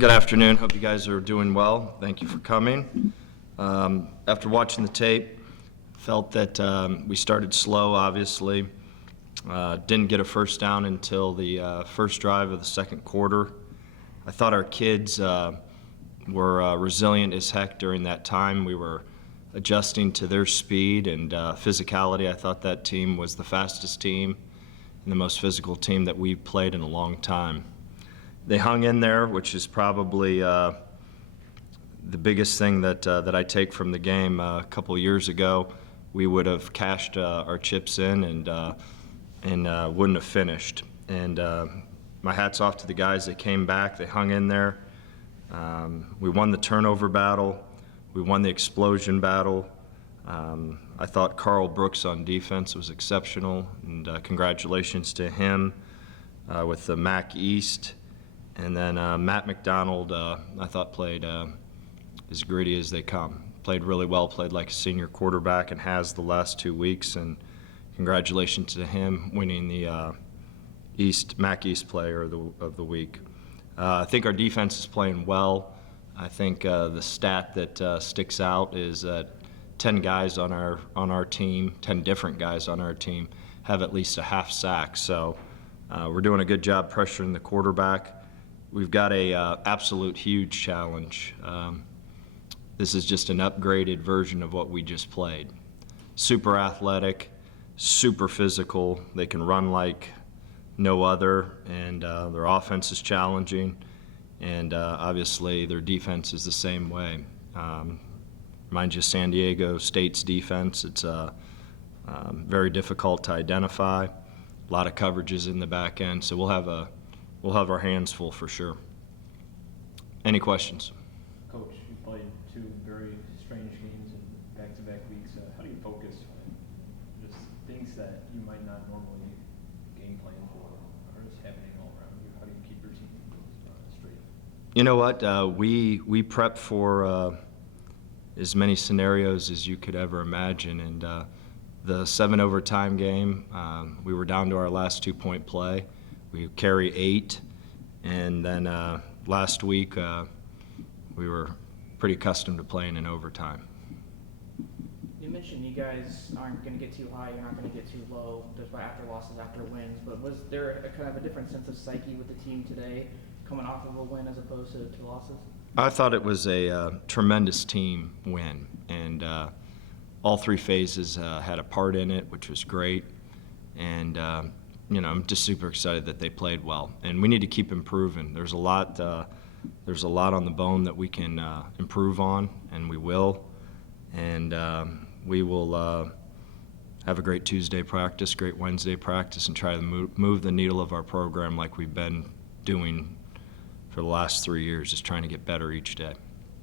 Good afternoon. Hope you guys are doing well. Thank you for coming. After watching the tape, felt that we started slow, obviously. Didn't get a first down until the first drive of the second quarter. I thought our kids were resilient as heck during that time. We were adjusting to their speed and physicality. I thought that team was the fastest team and the most physical team that we've played in a long time. They hung in there, which is probably the biggest thing that I take from the game. A couple of years ago, we would have cashed our chips in and wouldn't have finished. And my hat's off to the guys that came back. They hung in there. We won the turnover battle. We won the explosion battle. I thought Carl Brooks on defense was exceptional, and congratulations to him with the MAC East. And then Matt McDonald, I thought played as gritty as they come. Played really well, played like a senior quarterback and has the last 2 weeks. And congratulations to him winning the MAC East Player of the Week. I think our defense is playing well. I think the stat that sticks out is that 10 guys on our team, 10 different guys on our team, have at least a half sack. So we're doing a good job pressuring the quarterback. We've got a absolute huge challenge. This is just an upgraded version of what we just played. Super athletic, super physical. They can run like no other, and their offense is challenging, and obviously their defense is the same way. Reminds you of San Diego State's defense. It's very difficult to identify. A lot of coverages in the back end, so we'll have our hands full for sure. Any questions? Coach, you played two very strange games in back-to-back weeks. How do you focus on just things that you might not normally game plan for are just happening all around you? How do you keep your team straight? You know what? We prep for as many scenarios as you could ever imagine, and the 7 overtime game, we were down to our last 2-point play. We carry 8, and then last week we were pretty accustomed to playing in overtime. You mentioned you guys aren't going to get too high, you're not going to get too low, just by after losses, after wins, but was there a kind of a different sense of psyche with the team today, coming off of a win as opposed to losses? I thought it was a tremendous team win, and all 3 phases had a part in it, which was great, and I'm just super excited that they played well, and we need to keep improving. There's a lot on the bone that we can improve on, and we will. And we will have a great Tuesday practice, great Wednesday practice, and try to move the needle of our program like we've been doing for the last 3 years, just trying to get better each day.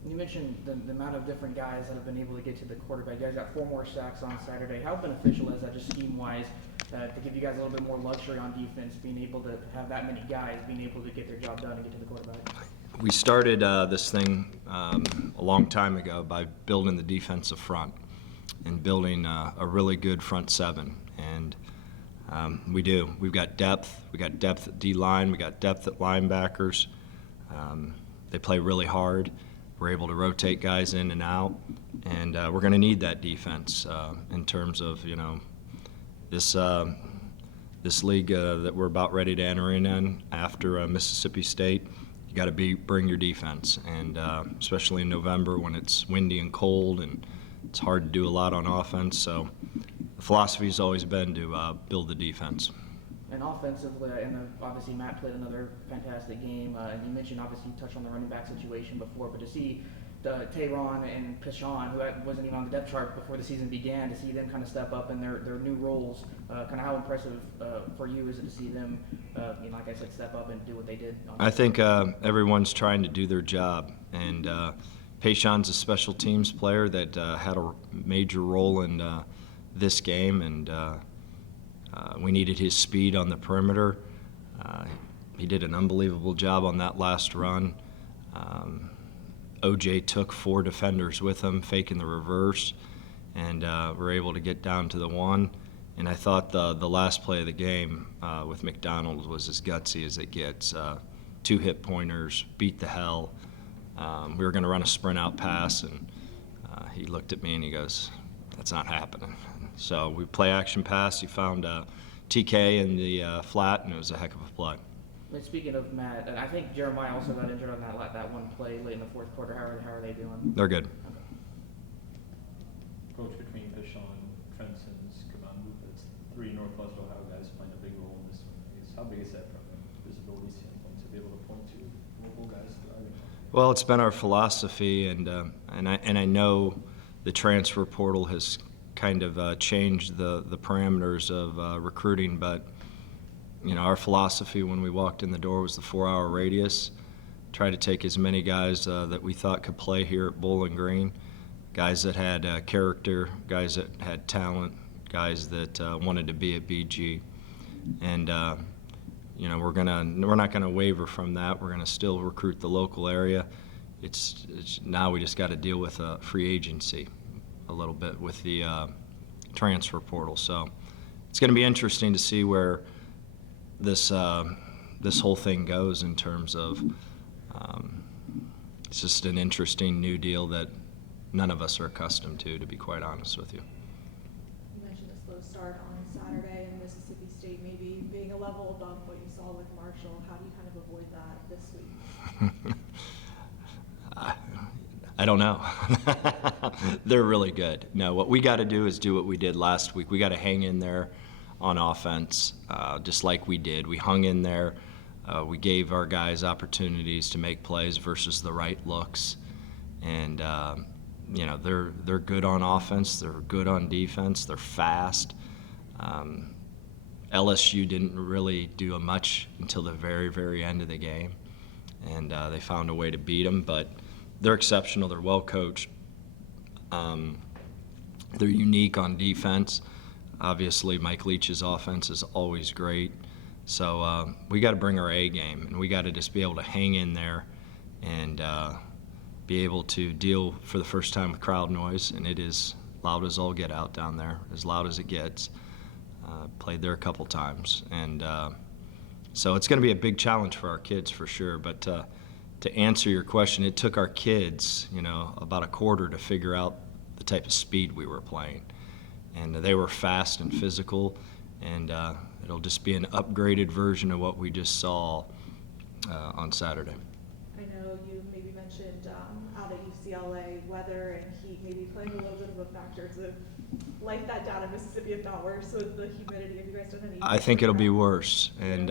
You mentioned the amount of different guys that have been able to get to the quarterback. You guys got 4 more sacks on Saturday. How beneficial is that, just scheme-wise, to give you guys a little bit more luxury on defense, being able to have that many guys being able to get their job done and get to the quarterback? We started this thing a long time ago by building the defensive front and building a really good front 7. And we do. We've got depth. We got depth at D-line. We got depth at linebackers. They play really hard. We're able to rotate guys in and out, and we're going to need that defense in terms of this league that we're about ready to enter in after Mississippi State. You got to bring your defense, and especially in November when it's windy and cold and it's hard to do a lot on offense. So the philosophy has always been to build the defense. And offensively, and obviously Matt played another fantastic game, and you mentioned, obviously, you touched on the running back situation before, but to see Tayron and Pishon, who wasn't even on the depth chart before the season began, to see them kind of step up in their new roles, kind of how impressive for you is it to see them, like I said, step up and do what they did? I think everyone's trying to do their job, and Pishon's a special teams player that had a major role in this game, and we needed his speed on the perimeter. He did an unbelievable job on that last run. OJ took 4 defenders with him, faking the reverse, and were able to get down to the 1. And I thought the last play of the game with McDonald was as gutsy as it gets. 2 hit pointers, beat the hell. We were going to run a sprint out pass, and he looked at me and he goes, "That's not happening." So we play action pass. He found TK in the flat, and it was a heck of a play. And speaking of Matt, and I think Jeremiah also got injured on that one play late in the fourth quarter. How are they doing? They're good. Coach, between Pishon, Trenton's, Kavandu, that's 3 Northwest Ohio guys playing a big role in this one. I guess, how big is that from a visibility standpoint to be able to point to local guys thriving? Well, it's been our philosophy, and I know the transfer portal has kind of changed the parameters of recruiting, but our philosophy when we walked in the door was the 4-hour radius. Try to take as many guys that we thought could play here at Bowling Green, guys that had character, guys that had talent, guys that wanted to be at BG, and we're not gonna waver from that. We're gonna still recruit the local area. It's now we just got to deal with free agency a little bit with the transfer portal. So it's going to be interesting to see where this whole thing goes in terms of it's just an interesting new deal that none of us are accustomed to be quite honest with you. You mentioned a slow start on Saturday and Mississippi State maybe being a level above what you saw with Marshall. How do you kind of avoid that this week? I don't know. They're really good. No, what we got to do is do what we did last week. We got to hang in there on offense, just like we did. We hung in there. We gave our guys opportunities to make plays versus the right looks, and they're good on offense. They're good on defense. They're fast. LSU didn't really do much until the very, very end of the game, and they found a way to beat them. But they're exceptional. They're well coached. They're unique on defense. Obviously, Mike Leach's offense is always great. So we got to bring our A game, and we got to just be able to hang in there and be able to deal for the first time with crowd noise. And it is loud as all get out down there, as loud as it gets. Played there a couple times, and so it's going to be a big challenge for our kids for sure. But to answer your question, it took our kids, about a quarter to figure out the type of speed we were playing, and they were fast and physical, and it'll just be an upgraded version of what we just saw on Saturday. I know you maybe mentioned out at UCLA weather and heat maybe playing a little bit of a factor to like that down in Mississippi, if not worse. So the humidity, have you guys done any? I think it'll be worse, and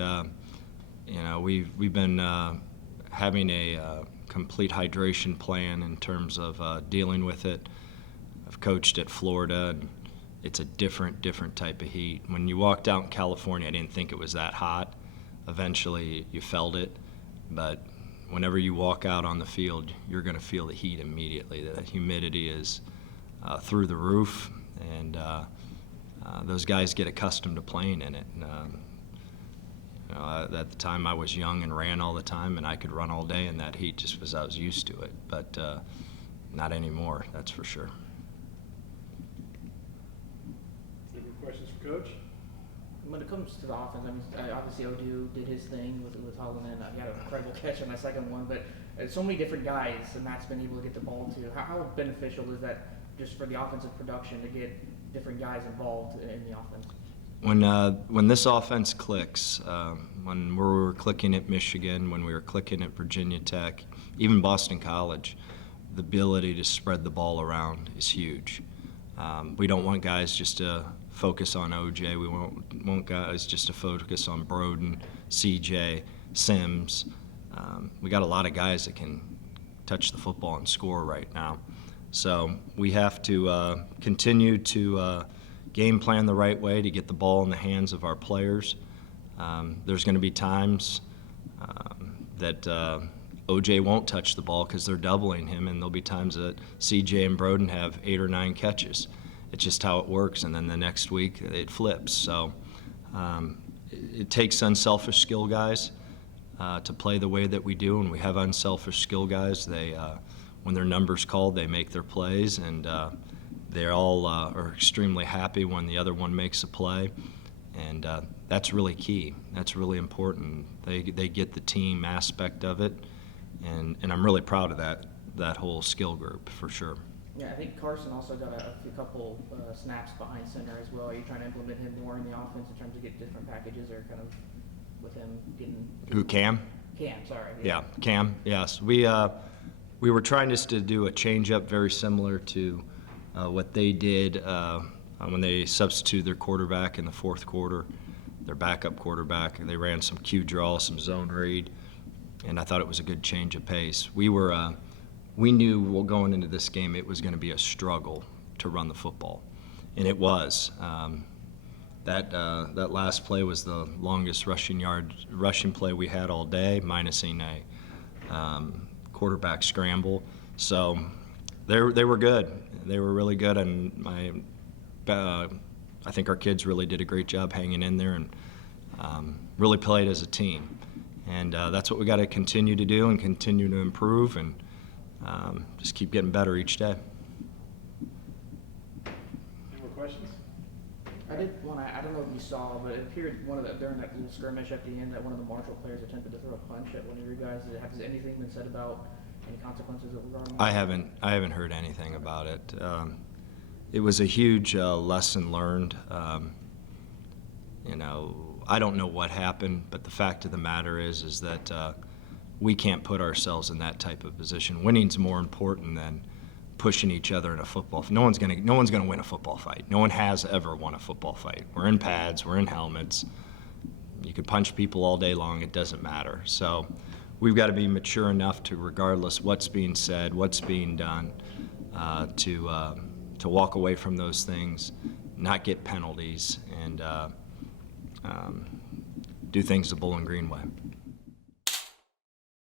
we've been having a complete hydration plan in terms of dealing with it. I've coached at Florida, and it's a different type of heat. When you walked out in California, I didn't think it was that hot. Eventually, you felt it, but whenever you walk out on the field, you're going to feel the heat immediately. The humidity is through the roof, and those guys get accustomed to playing in it. At the time, I was young and ran all the time, and I could run all day in that heat just because I was used to it. But not anymore, that's for sure. Any questions for Coach? When it comes to the offense, obviously Odu did his thing with Holland, and he had an incredible catch on my second one. But so many different guys that Matt's been able to get the ball to. How beneficial is that just for the offensive production to get different guys involved in the offense? When this offense clicks, when we were clicking at Michigan, when we were clicking at Virginia Tech, even Boston College, the ability to spread the ball around is huge. We don't want guys just to focus on OJ. We want guys just to focus on Broden, CJ, Sims. We got a lot of guys that can touch the football and score right now. So we have to continue to game plan the right way to get the ball in the hands of our players. There's going to be times that OJ won't touch the ball because they're doubling him, and there'll be times that CJ and Broden have 8 or 9 catches. It's just how it works, and then the next week it flips. So it takes unselfish skill guys to play the way that we do, and we have unselfish skill guys. They, when their number's called, they make their plays, and they all are extremely happy when the other one makes a play. And that's really key. That's really important. They get the team aspect of it, and I'm really proud of that whole skill group for sure. Yeah, I think Carson also got a couple snaps behind center as well. Are you trying to implement him more in the offense in terms of get different packages, or kind of with him getting Who, Cam? Cam? Sorry. Yeah, Cam. Yes, we were trying just to do a change-up very similar to what they did when they substituted their quarterback in the fourth quarter, their backup quarterback. They ran some Q draw, some zone read, and I thought it was a good change of pace. We knew going into this game it was going to be a struggle to run the football, and it was. That last play was the longest rushing play we had all day, minusing a quarterback scramble. So they were good. They were really good, and I think our kids really did a great job hanging in there and really played as a team. And that's what we got to continue to do and continue to improve and just keep getting better each day. Any more questions? I did want to. I don't know if you saw, but it appeared during that little skirmish at the end that one of the Marshall players attempted to throw a punch at one of your guys. Has anything been said about any consequences regarding that? I haven't heard anything about it. It was a huge lesson learned. I don't know what happened, but the fact of the matter is that we can't put ourselves in that type of position. Winning's more important than pushing each other in a football. No one's gonna win a football fight. No one has ever won a football fight. We're in pads. We're in helmets. You can punch people all day long. It doesn't matter. So we've got to be mature enough to, regardless what's being said, what's being done, to walk away from those things, not get penalties, and do things the Bowling Green way.